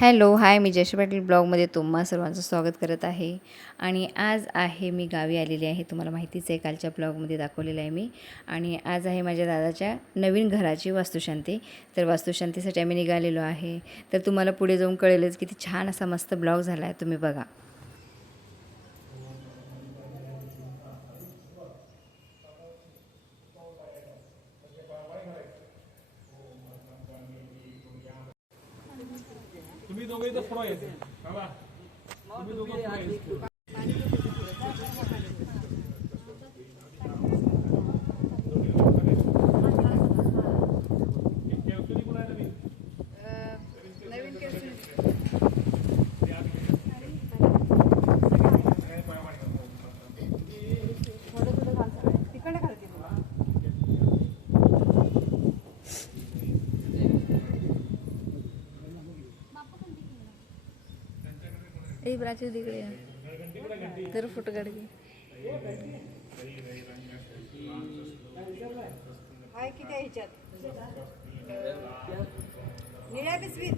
Hello hi, मी जयश्री पाटील ब्लॉगमध्ये तुम्हा सर्वांचं स्वागत करत आहे. आणि आज आहे मी गावी आलेली आहे. तुम्हाला माहितीच आहे, कालच्या ब्लॉगमध्ये दाखवलेलं आहे मी. आणि आज आहे माझ्या दादाच्या नवीन घराची वास्तुशांती. तर वास्तुशांतीसाठी आम्ही निघालेलो आहे. तर तुम्हाला पुढे जाऊन कळेलच किती छान असा मस्त ब्लॉग झाला आहे, तुम्ही बघा. तुम्ही दोघे तर पुढे यायचे बाबा, तुम्ही दोघं पुढे यायचे. प्राची तिकडे तर फोटो काढ की. हाय किती आहे ह्याच्यात निळ्या पिशवीत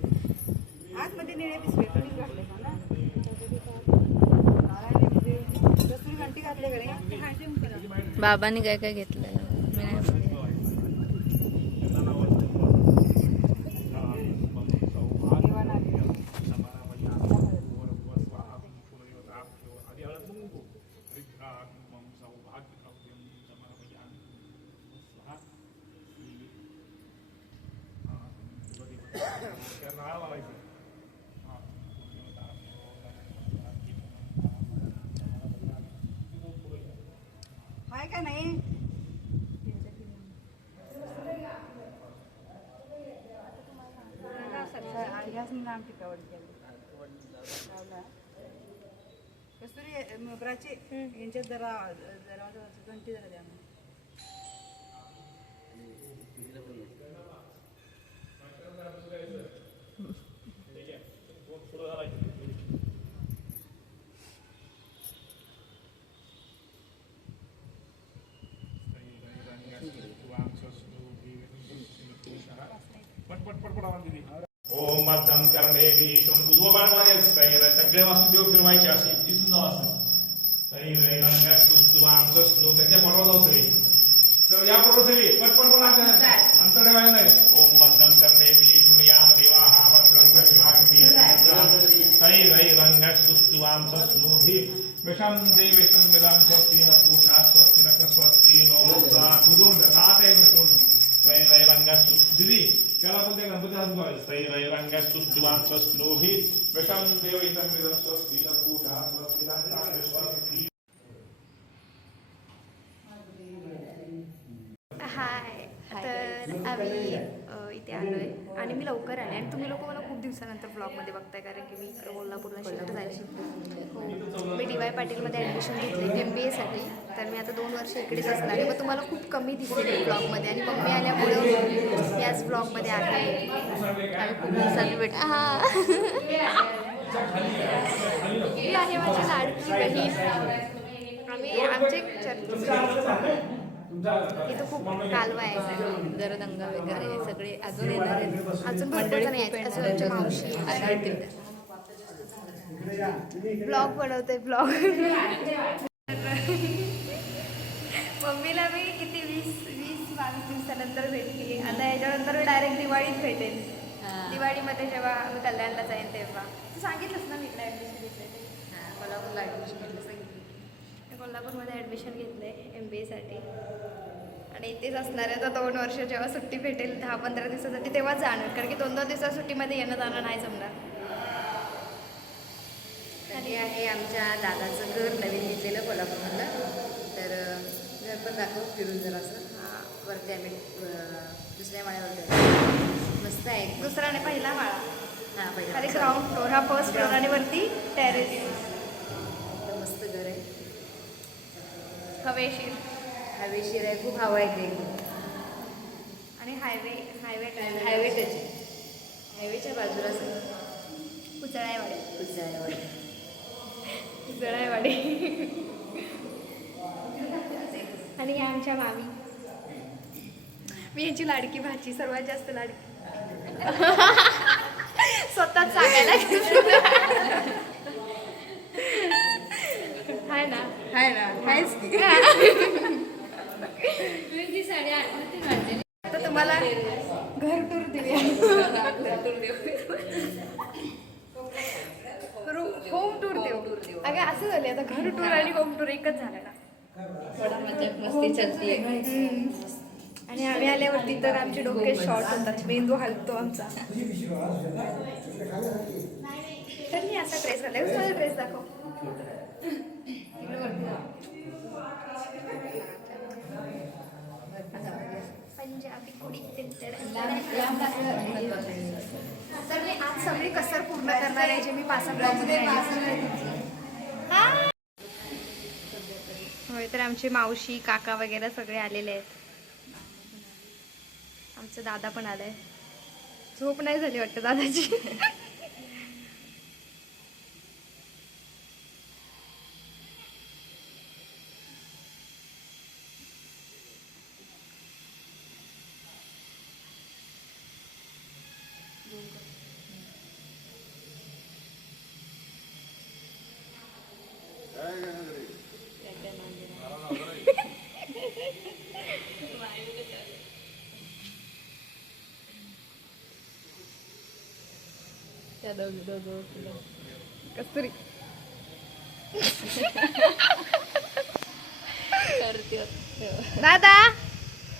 आतमध्ये निळ्या पिशवीत कोणी घातले ना कसली घंटी घातले घरी. बाबांनी काय काय घेतलं मी नाही बघितलं. हाय का नाही नाम टिकावड कस्तुरी प्राची यांच्यात जरा घंटी जरा द्या. ओम मध्यम करणे उजवा बाण मागायचं सगळ्या वासुदेव फिरवायचे असे तिथून जाऊ असं त्याच्या बरोबर जाऊ सगळे. तर या बरोबर सगळे पटपट अंतर ठेवायचं नाही. ओम मध्यम करणे विष्णुयाम देवा हा भद्रं रंगस्तुवांसस्नुभि विषम देवेशं विदं स्वस्ति न पूषा स्वस्ति न स्वस्ति नो तुदुंड सात आहे रंगस्तु दिदी त्याला पण ते गणपती हात बघायचं रंगस्तुवांसस्नुभि विषम देवेशं विदं स्वस्ति न पूषा स्वस्ति न स्वस्ति. हाय, तर आम्ही इथे आलो आहे आणि मी लवकर आले आणि तुम्ही लोक मला खूप दिवसानंतर ब्लॉगमध्ये बघताय, कारण की मी इकडं कोल्हापूरला शिफ्ट झाले. हो, मी DY पाटीलमध्ये ॲडमिशन घेतले MBAसाठी. तर मी आता 2 वर्ष इकडेच असणार आहे. मग तुम्हाला खूप कमी दिसेल ब्लॉगमध्ये आणि मम्मी आल्यामुळं याच ब्लॉगमध्ये आहे. खूप दिवसांनी भेट हां ही आहे माझी लाडकी बहीण. आम्ही आमचे चर्च इथं खूप कालवा आहे, जरा दंगा वगैरे सगळे अजून येणार आहेत. अजून भरपूर जण आहेत. अजून आमच्या मावशी ब्लॉग बनवते ब्लॉग. मम्मीला मी किती 20-22 दिवसानंतर भेटली. आता याच्यानंतर डायरेक्ट दिवाळीत भेटेल. दिवाळीमध्ये जेव्हा आम्ही कल्याणला जाईन तेव्हा. तू सांगितलंस ना मी इकडे ॲडमिशन घेतलं ते. कोल्हापूरला ॲडमिशन घेतलं सांगितलं. कोल्हापूरमध्ये ॲडमिशन घेतलं आहे MBAसाठी आणि इथेच असणार आहे. तर 2 वर्ष जेव्हा सुट्टी भेटेल 10-15 दिवसासाठी तेव्हाच जाणार, कारण की 2-2 दिवसात सुट्टीमध्ये येणं जाणं नाही जमणार. आणि आहे आमच्या दादाचं घर नवीन घेतलेलं कोल्हापूरमधलं. तर घर पण दाखव फिरून जरा असं. वरती आम्ही दुसऱ्या माळ्यावरती मस्त आहे. दुसरा नाही, पहिला माळा. हां, पहिला खाली ग्राउंड फ्लोर, हा फर्स्ट फ्लोर आणि वरती टेरेस. मस्त घर आहे, हवेशीर हवेशीर आहे, खूप हवा आहे ते. आणि हायवे हायवेच हायवेच्या बाजूला कुचळायवाडी. कुचळायवाडी आणि या आमच्या मामी. मी यांची लाडकी भाची, सर्वात जास्त लाडकी. स्वतःच सांगायला हाय ना हाय ना हायच की आता तुम्हाला घर टूर देऊया होम टूर देऊ अगं असं झाले आता घर टूर आणि होम टूर एकच झालं ना मस्ती चलती आणि आम्ही आल्यावरती तर आमचे डोके शॉर्ट होतात मेंदू हलतो आमचा तर मी असा ड्रेस घातला माझा ड्रेस दाखव पंजाबी कुडी तर मी आज सगळी कसर पूर्ण करणार आहे जे मी होय तर आमचे मावशी काका वगैरे सगळे आलेले आहेत आमचा दादा पण आलाय झोप नाही झाली वाटतं दादाची कस्तुरी दादा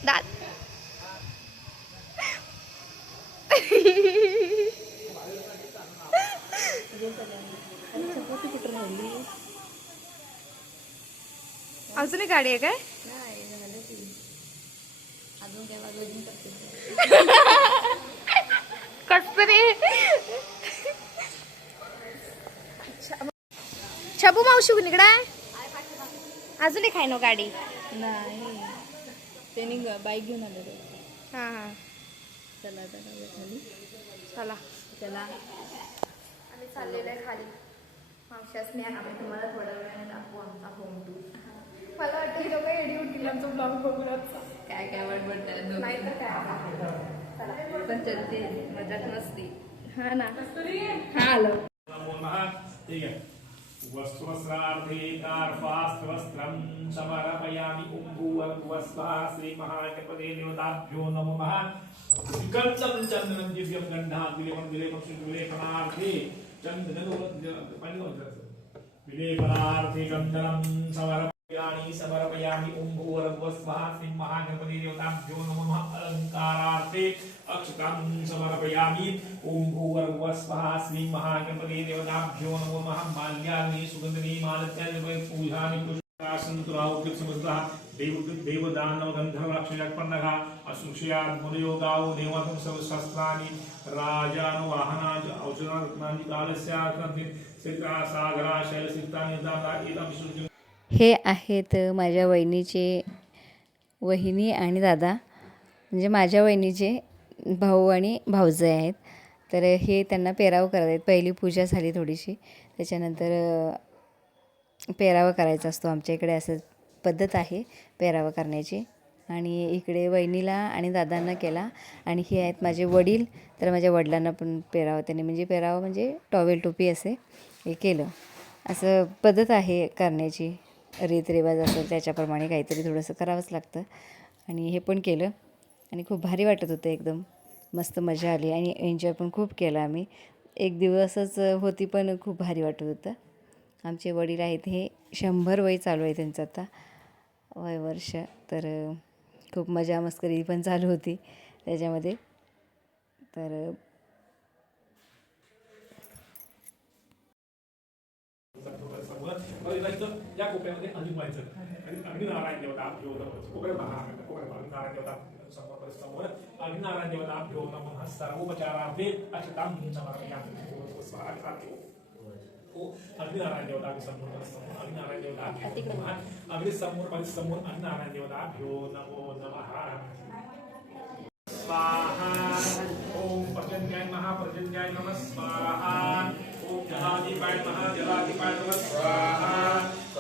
दादा अजून एक गाडी आहे काय कस्तुरी छबू मावशी कुणीकडे आहे अजून एक आहे ना गाडी नाही त्यांनी बाईक घेऊन आले हा हा चला आता खाली चला चला आम्ही चाललेलो आहे खाली मावशासने आम्ही तुम्हाला थोड्या वेळाने दाखवू आमचा होम टूर मला वाटतं लोक एडी उठतील आमचा ब्लॉग बघूनच काय काय बडबड नाही तर काय पण चलते मजाक नसती हा ना हा आलो नमो नमः ठीक है वस्त्रवस्त्रार्थे कार्पास्त्रवस्त्रं समर्पयामि उम्भुवस्वा श्रीमहागणपते देवताभ्यो नमो नमः गंधं चन्दनं दिव्यं गन्धात् विलेपं विलेपनार्थे विलेपनार्थे चन्दनं समर्पयामि उम्भुवस्वा श्रीमहागणपते देवताभ्यो नमो नमः अलङ्कारार्थे अक्षतं समर्पयामि ओंभूर्वस्वः श्रीमहागणपते देवताभ्यो नमो नमः माल्यानि सुगन्धनि मालत्यानि पूजानि पुष्पासन्तुरावकृत्समुद्रः देवदानव गन्धर्वराक्षसपन्नः असुक्षयात् मुनयोगावो देवतं सर्वशस्त्राणि राजानुवाहनाच औषधानि कालस्यात् सिद्धासागरा शैलसिद्धानि दाता एतं विसृज्य हे आहेत माझ्या वहिनी आणि दादा म्हणजे माझ्या वहिनीचे भाऊ आणि भाऊजे आहेत तर हे त्यांना पेरावं करत आहेत पहिली पूजा झाली थोडीशी त्याच्यानंतर पेरावा करायचा असतो आमच्या इकडे असं पद्धत आहे पेरावा करण्याची आणि इकडे वहिनीला आणि दादांना केला आणि हे आहेत माझे वडील तर माझ्या वडिलांना पण पेरावा त्यांनी म्हणजे पेरावा म्हणजे टॉवेल टोपी असे हे केलं असं पद्धत आहे करण्याची रीतरिवाज असेल त्याच्याप्रमाणे काहीतरी थोडंसं करावंच लागतं आणि हे पण केलं आणि खूप भारी वाटत होतं एकदम मस्त मजा आली आणि एन्जॉय पण खूप केला आम्ही एक दिवसच होती पण खूप भारी वाटत होतं आमचे वडील आहेत हे 100 वय चालू आहे त्यांचं आता वर्ष तर खूप मजा मस्करी पण चालू होती त्याच्यामध्ये तर या कोपऱ्यामध्ये अजून व्हायचं अग्निनारायण देवता अभ्यो अग्निनारायण देवता समोर अग्निनारायण देवता अभ्यो नमः सर्वोपचारार्थे अक्षतां समर्पयामि अग्निनारायण देवता समोर अग्निनारायण देवता अग्नि समोर अग्निनारायण देवता अभ्यो नमो नमः स्वाहा ओम पर्जन्याय महापर्जन्याय नमः स्वाहा ओम जलाधिपाय महाजलाधिपाय नमः स्वाहा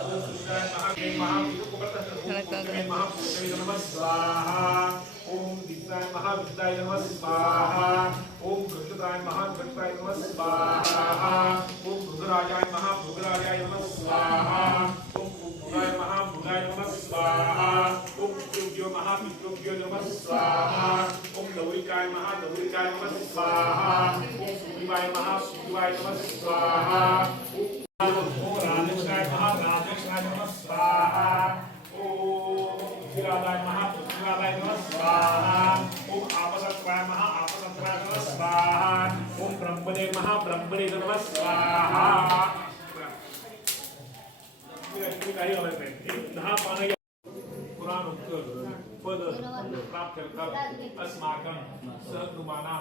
ओम सुषाय महादेव महापुरुषाय नमः स्वाहा ओम विद्याय महाविद्याय नमः स्वाहा ओम घृताय महाघृताय नमः स्वाहा ओम भृगराजाय महाभृगराजाय नमः स्वाहा ओम भृगाय महाभृगाय नमः स्वाहा ओम पितृभ्यो महापितृभ्यो नमः स्वाहा ओम गौरिकाय महागौरिकाय नमः स्वाहा ओम सुग्रीवाय महासुग्रीवाय नमः स्वाहा ओम राजक्षाय महाराजक्षाय नमः स्वाहा ओम पृथ्वीराजाय महापृथ्वीराजाय नमः स्वाहा ओम आपसत्राय महाआपसत्राय नमः स्वाहा ओम ब्रह्मणे महाब्रह्मणे नमः स्वाहा काही आवडत नाही 10 पानं पुराण उत्तर पद प्राप्त अस्माकं सहकुटुंबानां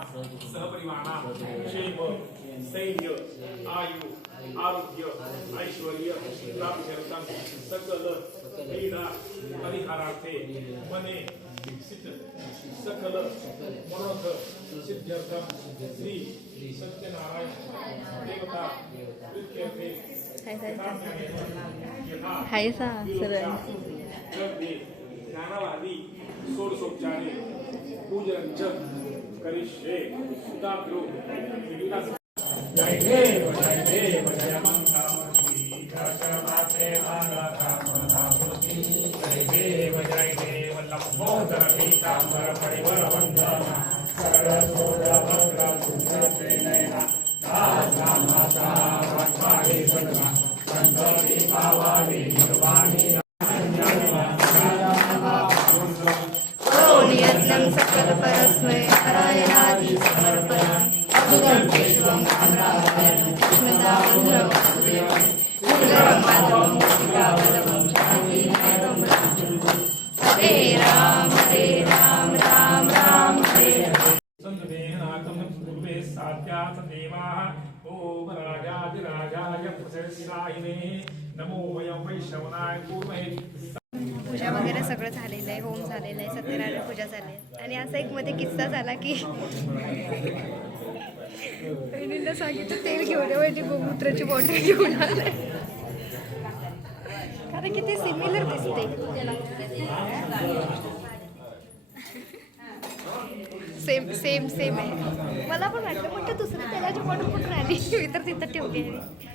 सहपरिवाराणां क्षेम स्थैर्य आयु आरोग्य ऐश्वर्य प्राप्त्यर्थं सकल क्रीडा परिहारार्थे मने सिद्ध सकल मनोरथ सिद्ध्यर्थं श्री सत्यनारायण देवता प्रीत्यर्थे हाय सा सरळ ज्ञानावादी षोडशोपचारे पूजन च करिष्ये सुताभ्यो जय देव जय मंगलमूर्ति दशमात्रे भागवतामूर्ति जय देव लंबोदर पीतांबर परिवर वंदना सरस्वत भद्र सुंदर नयना दासा माता वाणी सदना संतति पावानी निर्वाणी नियत्नं सकल परस्मै नारायणादि समर्पणम् अद्भुतं विश्वं अमरावरणं कृष्णदामोदरं वासुदेवं सुन्दरं माधवं गोपिकावल्लभं जानकीनाथं हरे राम राम राम हरे हरे संदेहनाकं पूर्वे साध्यात देवाः ओम राजाधिराजाय प्रसरसिराहिने नमो वयं वैश्रवणाय कुर्महे पूजा वगैरे सगळं झालेलं आहे होम झालेलं आहे सत्यनारायण पूजा झाली आहे आणि असा एक मध्ये किस्सा झाला की बहिणींना सांगितलं तेल घेऊन म्हणजे गोमूत्राची बॉटल घेऊन आलाय कारण की ते सिमिलर दिसते सेम सेम सेम आहे मला पण वाटलं पण ते दुसरी तेलाची बॉटल कुठून आली मी तर तिथं ठेवली आहे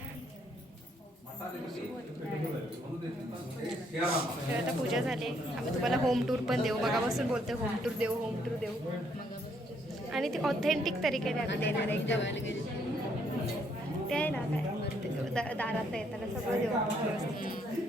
तर आता पूजा झाली आम्ही तुम्हाला होम टूर पण देऊ मगापासून बोलते होम टूर देऊ आणि ती ऑथेंटिक तरीकेने आम्ही देणार एकदम ते आहे ना काय दारात येताना सगळं देऊ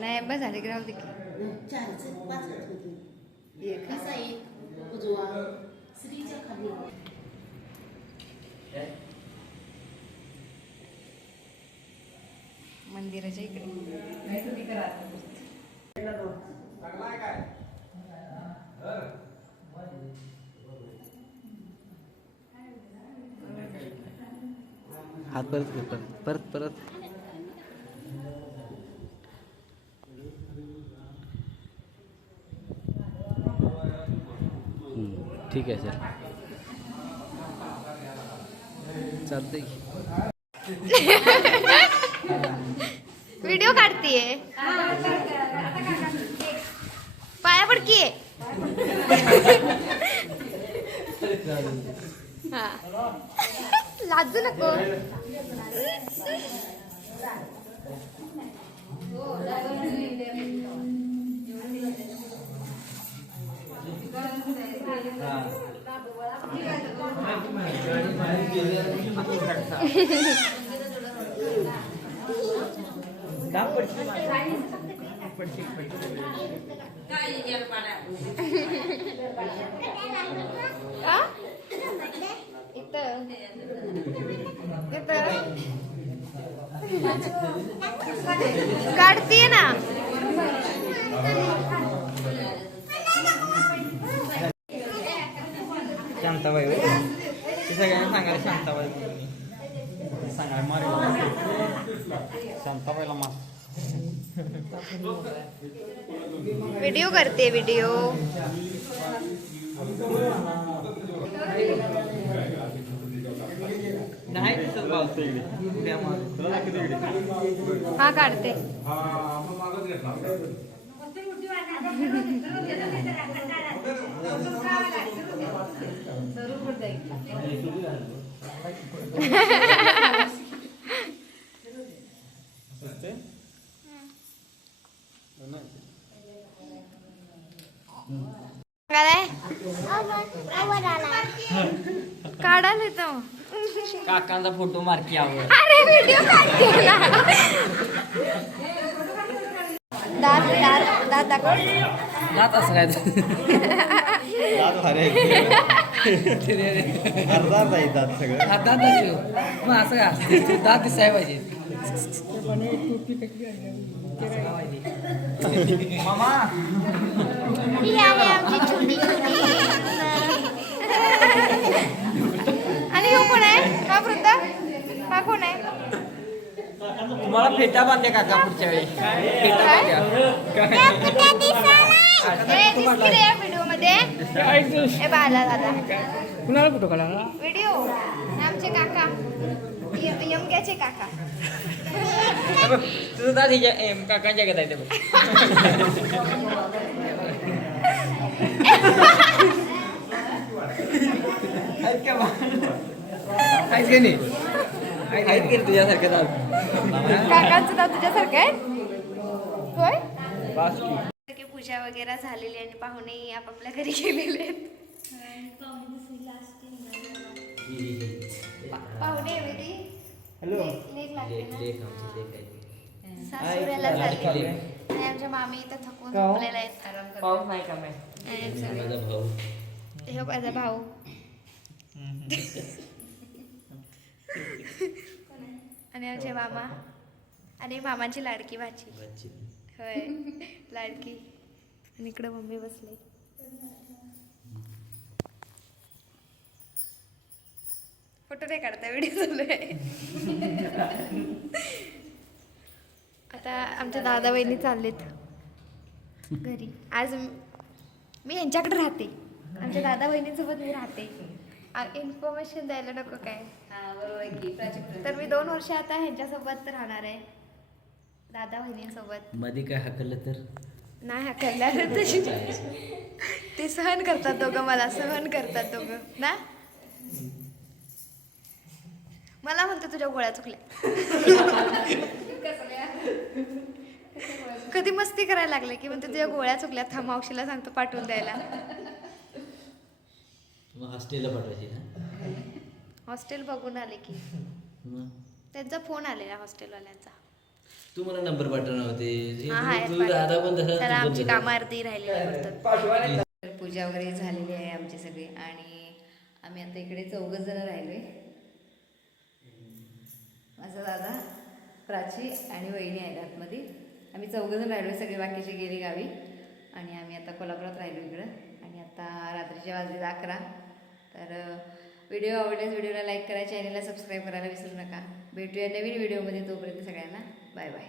नाही बस झाले की राहू दे मंदिराच्या इकडे हात परत घे, परत परत ठीक आहे सर चालतंय की व्हिडिओ काढतीये पाया पडकी हा लाजू नको काढतीये ना. शांताबाई होय. ते सगळ्यांना सांगायला शांताबाई म्हणून सांगायला मारेल शांताबाईला मार. व्हिडिओ करते व्हिडिओ. नाही दिसत भाऊ उड्या मार. हा काढते. काढायला येतो. काकांचा फोटो मारकी आवड. अरे व्हिडिओ काढते ना. दात दात दात दाखव. दात असं काय दात भारी अर्धा अर्धा दात सगळं दात मग असं का दात दिसाय पाहिजे. मामा ही आहे आमची छोटी छोटी. आणि हो कोण आहे? हा वृद्धा हा कोण आहे? तुम्हाला फेटा बांधते काका पुढच्या वेळी. फेटा बांध्या. दिसली रे व्हिडिओ मध्ये. ए बाला दादा कुणाला फोटो काढायला व्हिडिओ. आमचे काका यमग्याचे काका. तुझं दात हिच्या काकांच्या घेता येते बघ. आहेच का नाही आहेत की तुझ्यासारखं दात. काकांचं दात तुझ्यासारखं आहे होय. पूजा वगैरे झालेली आणि पाहुणे आपापल्या घरी गेलेले आहेत. पाहुणे लेक लागते ना. सासूऱ्याला झाली. आणि आमच्या मामी इथं थकून झोपलेल्या आहेत. आराम करतात. पाऊस नाही का नाही. हे माझा भाऊ. आणि आमचे मामा आणि मामाची लाडकी भाची. होय लाडकी. आणि इकडे मम्मी बसले. फोटो नाही काढता व्हिडिओ चालू आहे. आता आमच्या दादा वहिनी चाललेत घरी. आज मी यांच्याकडे राहते. आमच्या दादा वहिनीसोबत मी राहते. इन्फॉर्मेशन द्यायला नको काय. तर मी 2 वर्ष आता ह्यांच्यासोबत राहणार आहे. दादा वहिनींसोबत. मध्ये काय हाकलं तर नाही हाकलल्यावर तशी ते सहन करतात दोघं. मला सहन करतात दोघं ना. मला म्हणते तुझ्या गोळ्या चुकल्या. कधी मस्ती करायला लागले की म्हणते तुझ्या गोळ्या चुकल्या. थांब मावशीला सांगतो पाठवून द्यायला. हॉस्टेलला पाठवायची ना. हॉस्टेल बघून आले की त्यांचा फोन आलेला हॉस्टेलवाल्यांचा. तू मला नंबर पाठवणार होते. हा आहे तर आमची कामं अर्धी राहिलेली होतात. पूजा वगैरे झालेली आहे आमची सगळी. आणि आम्ही आता इकडे 4 जण राहिलोय. माझा दादा, प्राची आणि वहिनी आहेत आतमध्ये. आम्ही 4 जण राहिलो. सगळे बाकीचे गेले गावी. आणि आम्ही आता कोल्हापुरात राहिलो इकडं. आणि आता रात्रीचे वाजले 11. तर व्हिडिओ आवडल्यास व्हिडिओला लाईक करा, चॅनलला सबस्क्राईब करायला विसरू नका. भेटूया नवीन व्हिडिओमध्ये. तोपर्यंत सगळ्यांना बाय बाय.